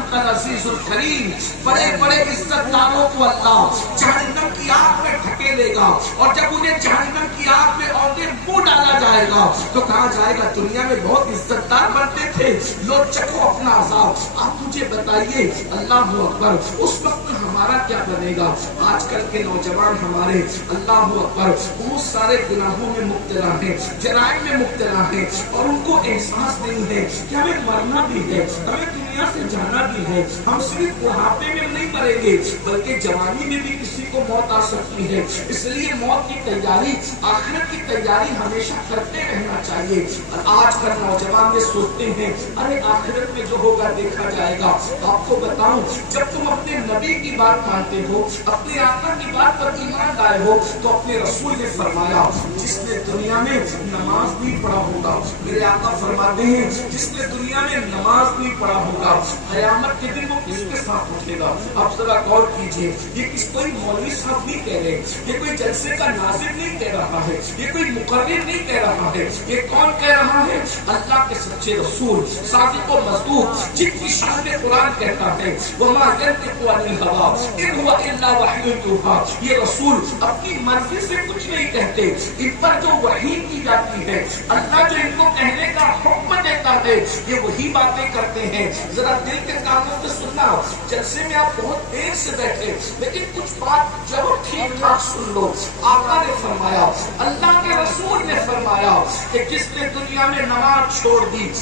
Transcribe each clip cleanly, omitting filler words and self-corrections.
انت العزیز الکریم. بڑے بڑے عزت داروں کو اللہ جہنم کی آگ میں ڈھکیلے گا اور جب انہیں جہنم کی آگ میں عہدے منہ ڈالا جائے گا تو کہا جائے گا دنیا میں بہت عزت دار بنتے تھے, لو چکھو اپنا عذاب. آپ مجھے بتائیے اللہ اکبر اس وقت ہمارا کیا بنے گا؟ آج کل کے نوجوان ہمارے اللہ اکبر بہت سارے گناہوں میں مبتلا ہیں, جرائم میں مبتلا ہیں اور ان کو احساس نہیں ہے کہ ہمیں مرنا بھی ہے, ہمیں دنیا سے جانا بھی ہے. ہم صرف بڑھاپے میں نہیں مریں گے بلکہ جوانی میں بھی کسی کو موت آ سکتی ہے. اس لیے موت کی تیاری, آخرت کی تیاری ہمیشہ کرتے رہنا چاہیے. اور آج کل نوجوان یہ سوچتے ہیں ارے آخرت میں جو ہوگا دیکھا جائے گا. آپ کو بتاؤں جب تم اپنے نبی کی بات مانتے ہو, اپنے آقا کی بات پر ایمان لائے ہو تو اپنے رسول نے فرمایا جس نے دنیا میں نماز نہیں پڑھا ہوگا, میرے آقا فرماتے ہیں جس نے دنیا میں نماز نہیں پڑھا ہوگا قیامت کے دن وہ کس کے ساتھ اٹھے گا؟ آپ ذرا غور کیجئے, یہ کس کوئی مولوی صاحب نہیں کہہ رہے, یہ کوئی جلسے کا ناظر نہیں کہہ رہا ہے, یہ کوئی مقرر نہیں کہہ رہا ہے. یہ کون کہہ رہا ہے؟ اللہ کے سچے رسول صادق و مصدوق جن کی شان میں قرآن کہتا ہے وما ينطق عن الهوى ان هو الا وحی یوحى. یہ رسول اپنی مرضی سے کچھ نہیں کہتے, ان پر جو وحی کی جاتی ہے, اللہ جو ان کو کہنے کا حکم دیتا ہے یہ وہی باتیں کرتے ہیں. ذرا دل کے کانوں سے سننا, جلسے میں آپ بہت دیر سے بیٹھے لیکن کچھ بات جو ٹھیک ٹھاک سن لو. آقا نے فرمایا, اللہ کے رسول نے فرمایا کہ جس نے دنیا میں نماز چھوڑ دی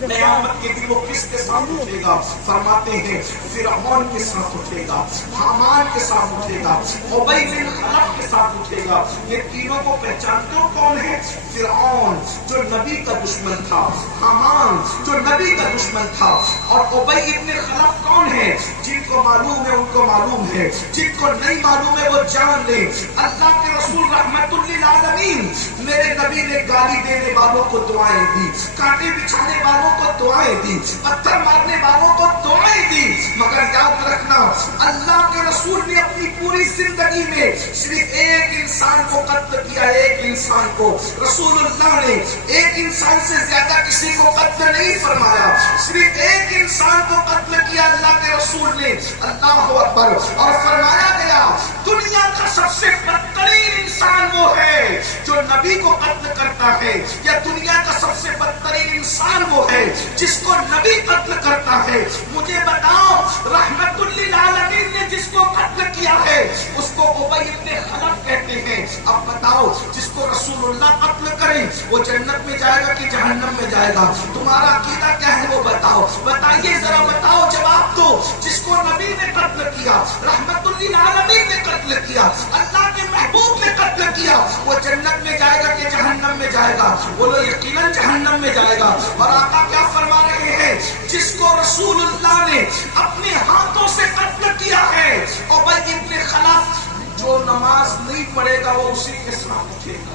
قیامت کے دن وہ کس کے ساتھ اٹھے گا؟ فرماتے ہیں فرعون کے ساتھ اٹھے گا, حامان کے ساتھ اٹھے گا, ابی بن خلف کے ساتھ اٹھے گا. یہ تینوں کو پہچانتے ہو کون ہے؟ فرعون جو نبی کا دشمن تھا, حامان جو نبی کا دشمن تھا, اور ابی بن خلف کون ہے؟ جن کو معلوم ہے ان کو معلوم ہے, جن کو نہیں معلوم ہے وہ جان لے. اللہ کے رسول رحمت للعالمین میرے نبی نے گالی دینے والوں کو دعائیں دی, کانٹے بچھانے والوں کو دعائیں دی, پتھر مارنے والوں کو دعائیں دی, مگر یاد رکھنا اللہ کے رسول نے اپنی پوری زندگی میں صرف ایک انسان کو قتل کیا, ایک انسان کو. رسول اللہ نے ایک انسان سے زیادہ کسی کو قتل نہیں فرمایا, صرف ایک انسان کو قتل کیا اللہ کے رسول نے. اللہ اکبر. اور فرمایا گیا دنیا کا سب سے بدترین انسان وہ ہے جو نبی کو قتل کرتا ہے, یا دنیا کا سب سے بدترین انسان وہ ہے جس کو نبی قتل کرتا ہے. مجھے بتاؤ رحمت للعالمین نے جس کو قتل کیا ہے اس کو ابی بن خلف کہتے ہیں. اب بتاؤ جس کو رسول اللہ قتل کرے وہ جنت میں جائے گا کہ جہنم میں جائے گا؟ تمہارا عقیدہ کیا ہے وہ بتاؤ, بتائیے ذرا, بتاؤ, جواب دو. جس کو نبی نے قتل کیا, رحمت للعالمین نے قتل کیا, اللہ کے محبوب نے قتل کیا, وہ جنت میں جائے گا کہ جہنم میں جائے گا؟ بولو یقیناً جہنم میں جائے گا. اور آقا کیا فرما رہے ہیں؟ جس کو رسول اللہ نے اپنے ہاتھوں سے قتل کیا ہے ابی بن خلف, جو نماز نہیں پڑھے گا وہ اسی کے ساتھ اٹھے گا.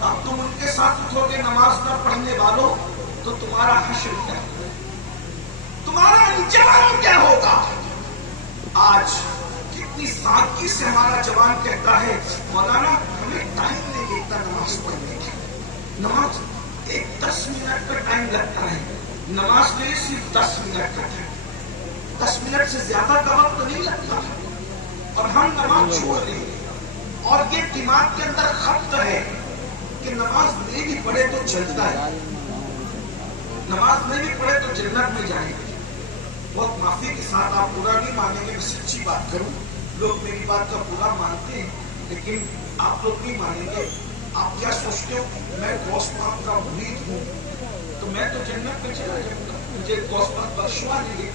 اب تم ان کے ساتھ اٹھو گے نماز نہ پڑھنے والوں تو تمہارا حشر کیا ہوگا, تمہارا انجام کیا ہوگا؟ آج کتنی سادگی سے ہمارا جوان کہتا ہے مولانا ہمیں ٹائم نہیں ملتا نماز پڑھنے کی. نماز ایک 10 منٹ کا ٹائم لگتا ہے, نماز کے لیے صرف 10 منٹ کا ٹائم, 10 منٹ سے زیادہ کا وقت نہیں لگتا, اور ہم نماز چھوڑ دیں گے. اور یہ دماغ کے اندر خط ہے کہ نماز نہیں بھی پڑھے تو چلتا ہے, نماز نہیں بھی پڑھے تو جنت میں جائیں گے. بہت معافی کے ساتھ آپ برا نہیں مانیں گے, میں سچی بات کروں, لوگ میری بات کا برا مانتے ہیں لیکن آپ لوگ نہیں مانیں گے. آپ کیا سوچتے ہو میں غوث پاک کا مرید ہوں تو میں تو جنت میں چلا جاؤں گا, مجھے غوث پاک بخشوا دیں گے.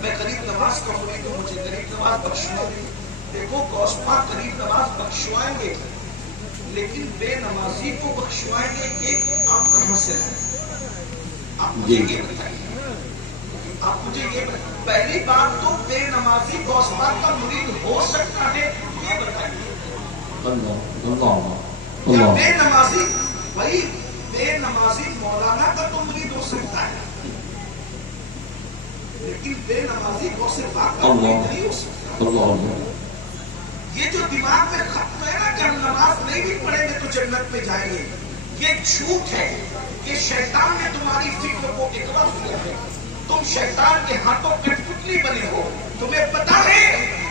میں قریب نواز کا مرید ہوں, مجھے قریب نواز بخشوا دیں گے. دیکھو غوث پاک قریب نواز بخشوائیں گے لیکن بے نمازی کو بخشوائیں گے, یہ آپ کہاں سے لائیں؟ آپ مجھے یہ بتائیے, آپ مجھے یہ بتائیے. پہلی بات تو بے نمازی غوث پاک کا مرید ہو سکتا ہے یہ بتائیے. یا بے نمازی, بھائی بے نمازی مولانا کا تو مرید ہو سکتا ہے لیکن بے نمازی غوث پاک کا مرید نہیں ہو سکتا. یہ جو دماغ میں ختم ہے نا کہ ہم نماز نہیں بھی پڑھیں گے تو جنت میں جائیں گے, یہ جھوٹ ہے. یہ شیطان نے تمہاری فکر کو اکڑا دیا ہے, तुम शैतान के हाथों कठपुतली बने हो। तुम्हें पता है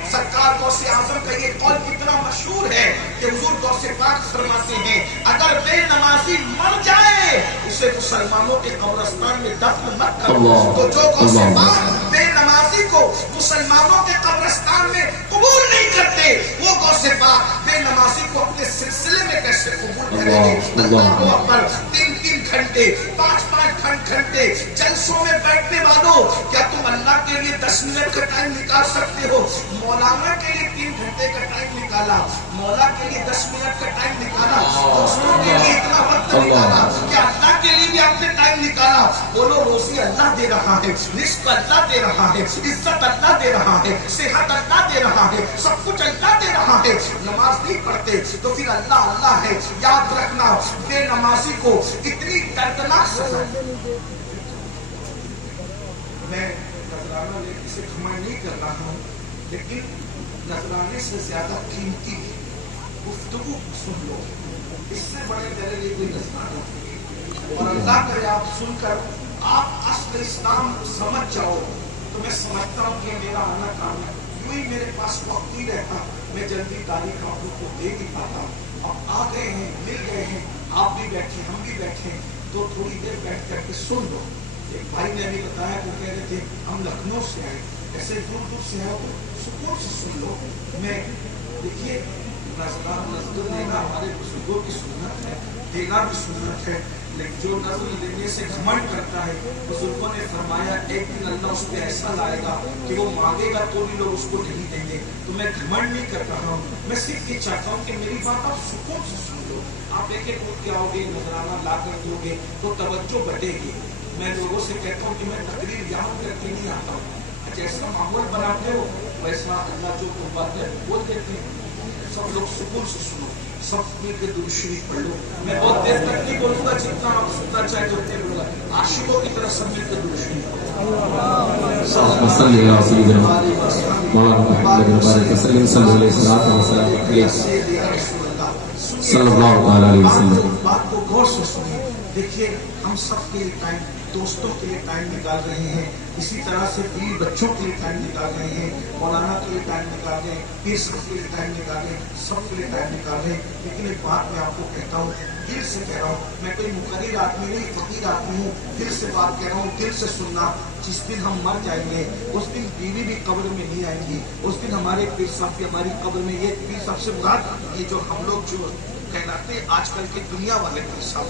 सरकार गौसे आजम का ये कौल कितना मशहूर है कि हुजूर गौसे पाक फरमाते हैं अगर बेनमाजी मर जाए उसे मुसलमानों के कब्रिस्तान में दफन मत करो। तो जो गौसे पाक बेनमाजी को मुसलमानों के कब्रिस्तान में कबूल नहीं करते, वो गौसे पाक बेनमाजी को अपने सिलसिले में कैसे कबूल करेंगे? अल्लाहु अकबर। 3-3 घंटे 5-5 घंटे जलसों में बैठने वालों, क्या तुम अल्लाह के लिए 10 मिनट का टाइम निकाल सकते हो? मौलाना के लिए 3 घंटे का टाइम निकाला, मौला के लिए 10 मिनट का टाइम निकाला, दोस्तों के लिए इतना वक्त निकाला, क्या अल्लाह के लिए भी आपने टाइम निकाला? बोलो रोजी अल्लाह दे रहा है, रिस्क अल्लाह दे रहा है, इज्जत अल्लाह दे रहा है, सेहत अल्लाह दे रहा है, सब कुछ अल्लाह दे रहा है। नमाज नहीं पढ़ते तो फिर अल्लाह अल्लाह है। याद रखना बेनमाजी को इतनी दर्दनाक सजा। मैं नजराना लेने से घमंड नहीं कर रहा हूँ, लेकिन नजराने से ज्यादा कीमती गुफ्तगू सुन लो, इससे बड़े मेरे लिए कोई नजराना नहीं। और अल्लाह करे आप सुनकर आप असल इस्लाम समझ जाओ तो मैं समझता हूँ कि मेरा आना काम है। यूं ही मेरे पास वक्त नहीं रहता, मैं जल्दी तारीख आप लोग को दे नहीं पाता। अब आ गए हैं, मिल गए हैं, आप भी बैठे हम भी बैठे, तो थोड़ी देर बैठ करके सुन लो। एक भाई ने भी बताया, वो कह रहे थे हम लखनऊ से आए, ऐसे दूर दूर से आए तो सुकून से सुन लो। मैं देखिए नजर लेना हमारे बुजुर्गों की सुन्नत है, देना भी सुन्नत है, लेकिन जो नजर लेने से घमंड करता है, बुजुर्गों ने फरमाया एक दिन अल्लाह उस पर ऐसा लाएगा कि वो मांगेगा तो भी लोग उसको नहीं देंगे। तो मैं घमंड नहीं कर रहा हूँ, मैं सिर्फ ये चाहता हूँ कि मेरी बात आप सुकून से सुन लो। आप एक एक उठ के आओगे, नजराना ला कर दोगे तो तवज्जो बढ़ेगी। मैं लोगों से कहता हूँ कि मैं तकरीर याद करके नहीं आता हूँ, जैसा माहौल बनाते हो वैसा अल्लाह जो बात है बोल देते हैं। सब लोग सुकून से सुनो, सब मिलकर दुरूद शरीफ पढ़ लो। मैं बहुत देर तक नहीं बोलूंगा, जितना आप सुनना चाहे उतने बोलूंगा। आशिकों की तरफ सब मिलकर दुरूद शरीफ बात को गौर से सुनिए। देखिए हम सब के लिए टाइम, दोस्तों के लिए टाइम निकाल रहे हैं, इसी तरह से बीवी बच्चों के लिए टाइम निकाल रहे हैं, मौलाना के लिए टाइम निकाल रहे हैं, पीर साहब के लिए टाइम निकाल रहे हैं, सब के लिए टाइम निकाल रहे हैं। लेकिन एक बात मैं आपको कहता हूँ, दिल से कह रहा हूँ, मैं कोई मुकर्रिर आदमी नहीं, फकीर आदमी हूँ, दिल से बात कह रहा हूँ, दिल से सुनना। जिस दिन हम मर जाएंगे उस दिन बीवी भी कब्र में नहीं आएंगी, उस दिन हमारे पीर साहब भी हमारी कब्र में। ये पीर साहब से मुराद ये जो हम लोग जो कहलाते हैं आजकल के दुनिया वाले पीर साहब,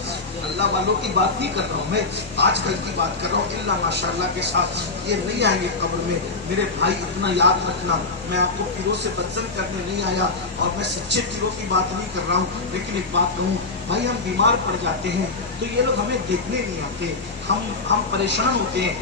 अल्लाह वालों की बात नहीं कर रहा हूँ मैं, आजकल की बात कर रहा हूँ। इल्ला माशाअल्लाह के साथ ये नहीं आएंगे कब्र में। मेरे भाई इतना याद रखना, मैं आपको पीरों से बदजन करने नहीं आया और मैं सच्चे पीरों की बात नहीं कर रहा हूँ। लेकिन एक बात कहूँ भाई, हम बीमार पड़ जाते हैं तो ये लोग हमें देखने नहीं आते, हम परेशान होते हैं,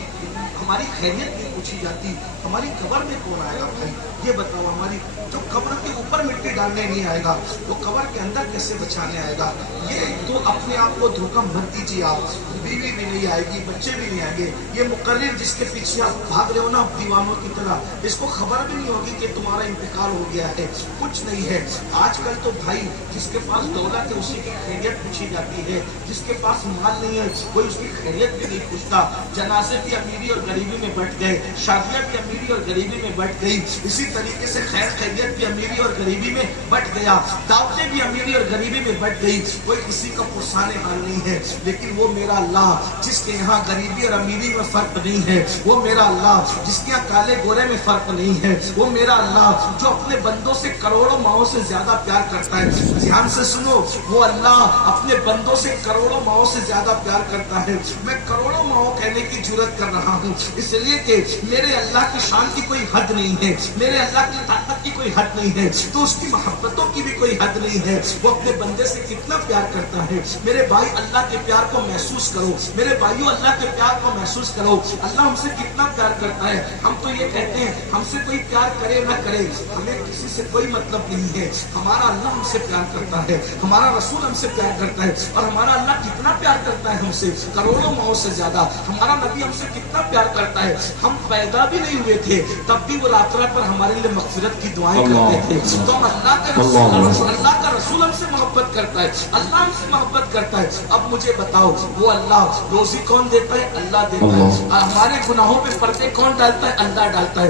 हमारी खैरियत नहीं पूछी जाती। हमारी कब्र में कौन आएगा भाई ये बताओ? हमारी जो कब्र के ऊपर मिट्टी डालने नहीं आएगा वो कब्र के अंदर कैसे बचाने आएगा? ये तो अपने आप को धोखा मत दीजिए आप। बीवी भी नहीं आएगी, बच्चे भी नहीं आएंगे। ये मुकर्रिर जिसके पीछे आप भाग रहे हो ना दीवानों की तरह, इसको खबर भी नहीं होगी कि तुम्हारा इंतकाल हो गया है। कुछ नहीं है आजकल तो भाई, जिसके पास दौलत है उसी की खैरियत पूछी जाती है, जिसके पास माल नहीं है कोई उसकी खैरियत भी नहीं पूछता। जनाजे भी अमीरी और गरीबी में बट गए, शादियां भी अमीरी और गरीबी में बट गई, इसी तरीके से खैर खैरियत भी अमीरी और गरीबी में बट गया, दावतें भी अमीरी और गरीबी में बट गई। कोई किसी का पुरसाने हाल नहीं है, लेकिन वो मेरा अल्लाह जिसके यहाँ गरीबी और अमीरी में फर्क नहीं है, वो मेरा अल्लाह जिसके यहाँ काले गोरे में फर्क नहीं है, वो मेरा अल्लाह जो अपने बंदों से करोड़ों माओं से ज्यादा प्यार करता है। ध्यान से सुनो, वो अल्लाह अपने बंदों से करोड़ों माओं से ज्यादा प्यार करता है। मैं करोड़ों माओं कहने की जुर्रत कर रहा हूँ इसलिए कि मेरे अल्लाह की शान की कोई हद नहीं है, मेरे अल्लाह की ताकत की कोई हद नहीं है, तो उसकी मोहब्बतों की भी कोई हद नहीं है। वो अपने बंदे से कितना प्यार करता है। मेरे भाई अल्लाह के प्यार को महसूस करो, मेरे भाइयों अल्लाह के प्यार को महसूस करो। अल्लाह हमसे कितना प्यार करता है। हम तो ये कहते हैं हमसे कोई प्यार करे ना करे, हमें किसी से कोई मतलब नहीं है। हमारा अल्लाह हमसे प्यार करता है, हमारा रसूल हमसे प्यार करता है, और हमारा अल्लाह कितना प्यार करता है हमसे, करोड़ों माओं से ज्यादा। हमारा नबी हमसे कितना प्यार करता है। हम पैदा भी नहीं हुए थे तब भी वो रात रात पर हमारे लिए मगफिरत की दुआएं करते थे। तो अल्लाह का रसूल हमसे मोहब्बत करता है, अल्लाह हमसे मोहब्बत करता है। अब मुझे बताओ वो अल्लाह रोजी कौन देता है? अल्लाह देता है। हमारे गुनाहों पे पर्दे कौन डालता है? अल्लाह डालता है।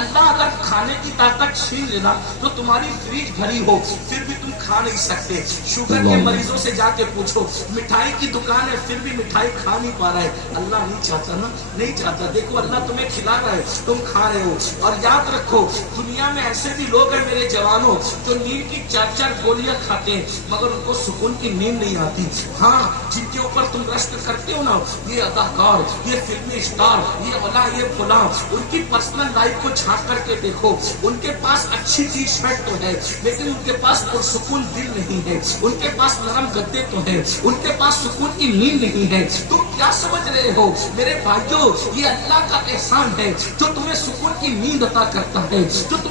अल्लाह अगर खाने की ताकत छीन लेना तो तुम्हारी फ्रिज भरी हो फिर भी तुम खा नहीं सकते। शुगर के मरीजों से जाके पूछो, मिठाई की दुकान है फिर भी मिठाई खा नहीं पा रहा है। अल्लाह नहीं चाहता ना, नहीं चाहता। देखो अल्लाह तुम्हें खिला रहा है, तुम खा रहे हो। और याद रखो दुनिया में ऐसे भी लोग हैं मेरे जवानों जो नींद की 4-4 गोलियां खाते हैं मगर उनको सुकून की नींद नहीं आती। हाँ, जिनके ऊपर तुम रश्क करते हो ना, ये अदाकार, ये फिल्मी स्टार, ये वाला, ये फुला, उनकी पर्सनल लाइफ को झांक करके देखो। उनके पास अच्छी टी शर्ट तो है लेकिन उनके पास सुकून दिल नहीं है, उनके पास नरम गद्दे तो है, उनके पास सुकून की नींद नहीं है। तुम क्या समझ रहे हो मेरे भाइयों? ये अल्लाह का एहसान है जो तुम्हें सुकून की नींद अता करता है, जो तुम्हें